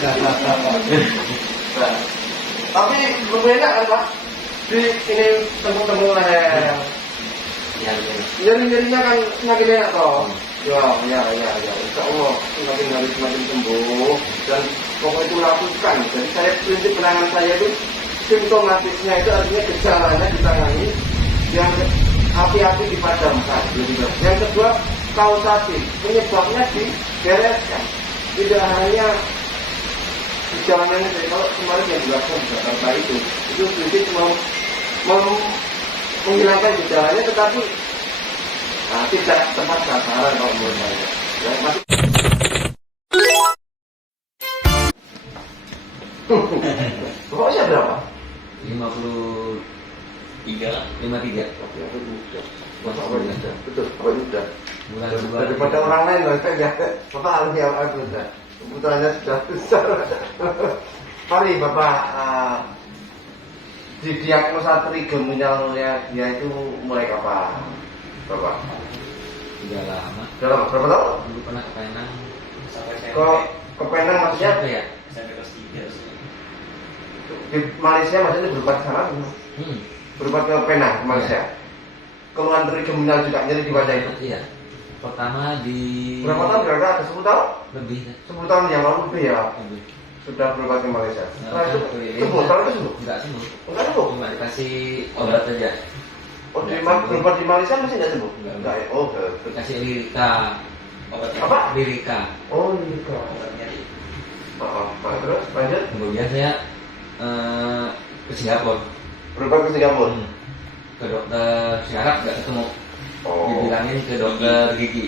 Nah, tapi lebih enak kan Pak? Di ini temu-temu leher. Nyeri-nyerinya kan semakin enak toh. Ya. Insya Allah semakin hari semakin sembuh dan pokoknya itu lakukan. Jadi saya prinsip penanganan saya itu simptomatisnya itu artinya gejalanya ditangani, yang api-api dipadamkan. Yang kedua kausatif, penyebabnya dibereskan. Tidak hanya gejalanya saja. Kalau kemarin yang dilakukan di Jakarta itu prinsip menghilangkan gejalanya, tetapi tidak tepat sasaran kalau menurut saya. Ya, masih. Pokoknya berapa? 53. Oke, aku mudah. Masa awal mudah. Betul, awal mudah. Bulan Daripada orang lain loh, saya lihat Bapak alumni awal mudah. Kebutuhannya sudah besar. Mari Bapak didiagnosa trigeminalnya dia itu mulai kapan? Bapak? Sudah lama. Sudah lama, berapa tahun? Dulu pernah ke Penang. Sampai Ke Penang maksudnya? SMP ya? Sampai kelas 3. Di Malaysia maksudnya berupa ke sana? Berupa ke Penang, ke Malaysia? Keluhan trigeminal juga, jadi di wajah itu? Iya. Pertama di... Berapa tahun kira-kira? Ada 10 tahun? Lebih. 10 tahun yang lalu lebih ya? Lebih. Sudah berobat ke Malaysia. Setelah itu keliling. sembuh, setelah itu sembuh? Enggak sembuh. Enggak sembuh? Cuma dikasih obat aja. Oh, berobat di Malaysia masih enggak sembuh? Enggak. Ya? Oh, Dikasih lirika. Obatnya apa? Lirika. Oh, iya. obatnya di Terus lanjut? Kemudian saya ke Singapura. Berobat ke Singapura? Ke dokter syaraf nggak ketemu. Oh. Dibilangin ke dokter gigi.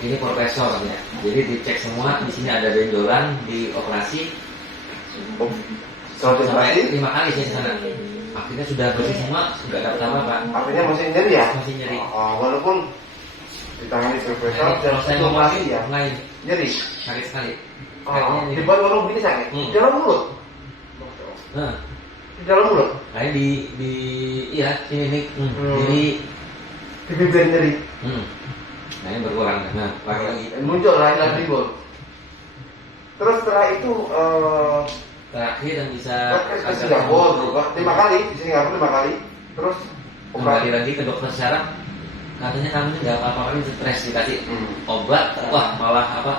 Ini profesor ya. Jadi dicek semua, di sini ada benjolan, dioperasi. Oh. Sampai Sampai 5 kali saya di sana. Akhirnya sudah bersih semua, nggak dapat apa-apa. artinya masih nyeri ya? Masih nyeri. Walaupun ditangani profesor dan Kalau saya ngomong masih ya? lain, Nyeri? sakit sekali. Di bawah warung begini sakit? Di dalam mulut? Nah, Di dalam mulut? kayak di iya sini nih, jadi Di bibir nyeri? nah ini berkurang. Nah, lagi Muncul lagi timbul. Terus setelah itu terakhir dan bisa ke Singapura berubah 5 kali, di Singapura 5 kali. Terus kembali lagi ke dokter syaraf, katanya kamu ini nggak apa-apa, ini stres, dikasih obat, wah malah apa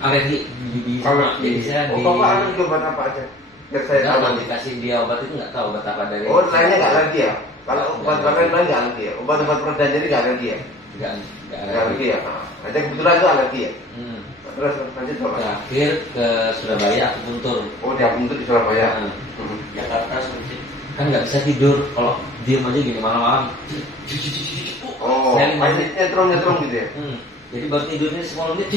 alergi di jadi saya di Bapak alergi obat apa aja? Biar saya tahu kalau nanti. dikasih dia obat itu nggak tahu obat apa dari Oh, lainnya nggak alergi ya? Kalau obat-obat lain nggak alergi ya? Obat-obat peredam jadi nggak alergi ya? nggak Nggak alergi ya? Aja kebetulan itu alergi ya? Terus lanjut Bapak. terakhir ke Surabaya aku puntur. Oh, dia untuk di Surabaya. Jakarta seperti Kan nggak bisa tidur kalau diem aja gini malam-malam. Oh, Saya lima- nyetrum gitu ya? Jadi baru tidurnya 10 menit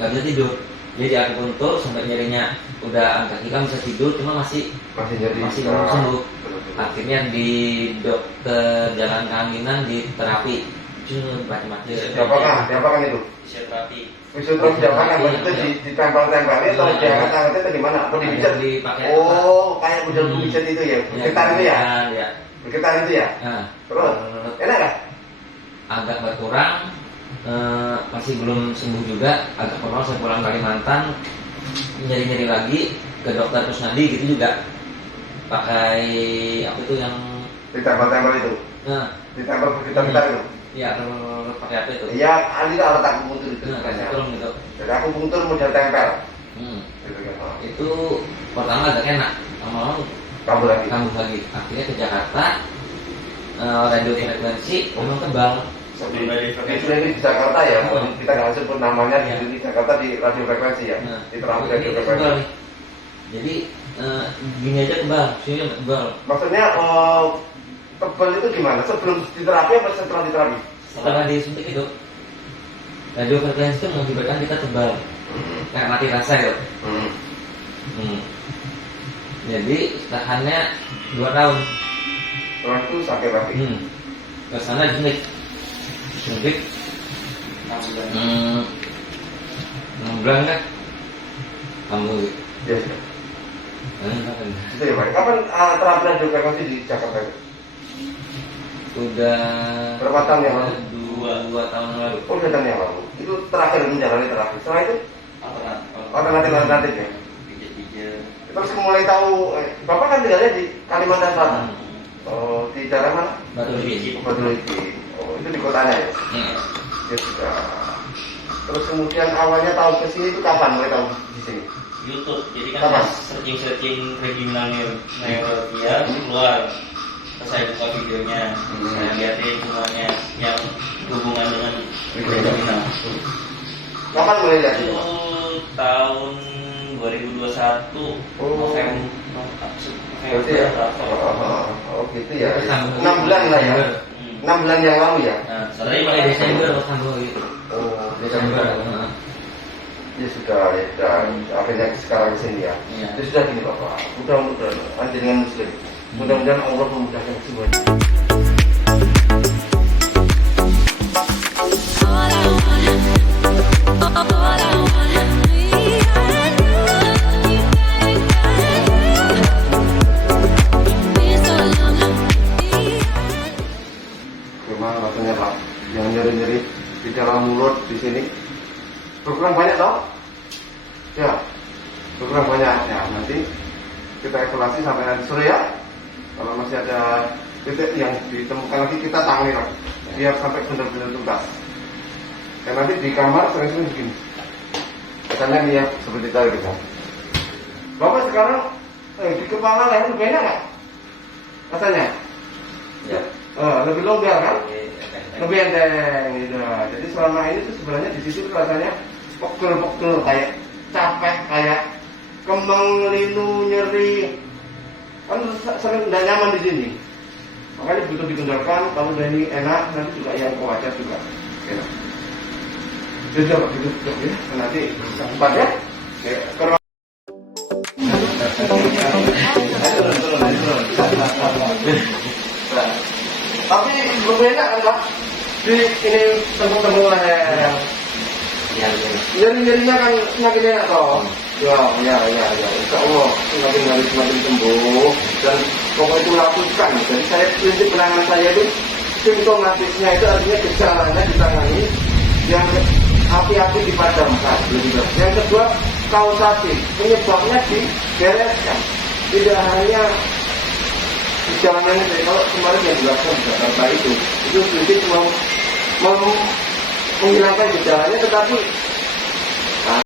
nggak bisa tidur. Jadi aku puntur sampai nyerinya udah angkat kaki bisa tidur, cuma masih Nyeri. belum sembuh. Akhirnya di dokter jalan kehamilan di terapi macam-macam. Diapakan itu? fisioterapi. Fisioterapi diapakan? Maksudnya ditempel-tempelin atau diangkat-angkatin atau gimana? Atau dipijat? Dipakai Oh, kayak model pijat itu ya? Bergetar itu ya? ya. Bergetar itu ya? Nah, Terus? Enak nggak? agak berkurang, masih belum sembuh juga. Agak kurang, saya pulang Kalimantan nyeri-nyeri lagi ke dokter Kusnadi gitu juga pakai apa itu yang Ditempel-tempel itu? Ditempel bergetar-getar itu? ya pakai apa itu? Iya, Ali lah otak akupunktur itu Nah, sebenarnya. tolong gitu. Jadi akupunktur model tempel. Gitu kan. Itu pertama agak enak, lama-lama Kabur lagi. kambuh lagi. Akhirnya ke Jakarta, radio frekuensi memang tebal. Sebelum dari Ini di Jakarta ya, kita nggak sebut namanya Ya. di Jakarta di radio frekuensi ya, Nah, di terapi ini radio tebal frekuensi. nih. Jadi gini aja tebal, sini nggak tebal. Maksudnya tebal itu gimana? Sebelum diterapi apa setelah diterapi? Setelah disuntik itu, radio frekuensi itu mengakibatkan kita tebal, kayak mati rasa gitu. Jadi tahannya 2 tahun. Setelah itu sakit lagi. Ke sana disuntik 6 bulan kan kamu Yes. Itu ya Pak. Kapan terapi radio frekuensi di Jakarta itu? udah Berapa tahun yang lalu? dua tahun yang lalu. Oh, 2 tahun yang lalu. Itu terakhir menjalani terapi. Setelah itu alternatif ya. Terus mulai tahu, Bapak kan tinggalnya di Kalimantan Selatan. Oh, di daerah mana? Batu Lidi. Batu Lidi. Oh, itu di kotanya ya? Iya. Ya sudah. Terus kemudian awalnya tahu ke sini itu kapan mulai tahu di sini? YouTube. Jadi kan Apa? saya searching regional neurologia keluar. Terus saya buka videonya, saya liatin semuanya yang hubungan dengan regional. Kapan mulai lihat itu? Itu tahun 2021 November. Berarti ya? Oh gitu ya. 6 bulan lah ya. 6 bulan yang lalu ya. Nah, Soalnya mulai Desember Desember gitu. Oh, Desember. Ya sudah, ya sudah. Akhirnya sekarang kesini ya. Iya. Ya sudah gini Bapak. Mudah-mudahan dengan Muslim. Mudah-mudahan Allah memudahkan semuanya. Memang rasanya Pak, yang nyeri-nyeri di dalam mulut di sini berkurang banyak toh? Ya, berkurang banyak ya. Nanti kita evaluasi sampai nanti sore ya. Kalau masih ada titik yang ditemukan lagi kita tangani Pak, biar sampai benar-benar tuntas. Dan nanti di kamar sering-sering begini. Katanya nih ya seperti tadi kita. Bapak sekarang di kepala leher lebih enak nggak? Rasanya? Ya. Lebih longgar kan? Lebih enteng gitu. Jadi selama ini tuh sebenarnya di situ rasanya pegel-pegel kayak capek, kayak kembang linu nyeri, kan sering tidak nyaman di sini. Makanya butuh dikendalikan. Kalau udah ini enak, nanti juga yang wajar juga enak. Jadi coba duduk ya, nanti sempat ya. Turun. Tapi berbeda kan Pak? Di ini tembok-tembok leher. Nyeri-nyerinya kan semakin enak toh. Ya. Insya Allah semakin sembuh. Dan pokoknya itu lakukan. Jadi saya prinsip penanganan saya itu simptomatisnya itu artinya gejalanya ditangani, yang api-api dipadamkan. Yang kedua kausatif, penyebabnya dibereskan. Tidak hanya gejalanya, kalau kemarin yang dilakukan di Jakarta itu prinsip menghilangkan gejalanya, tetapi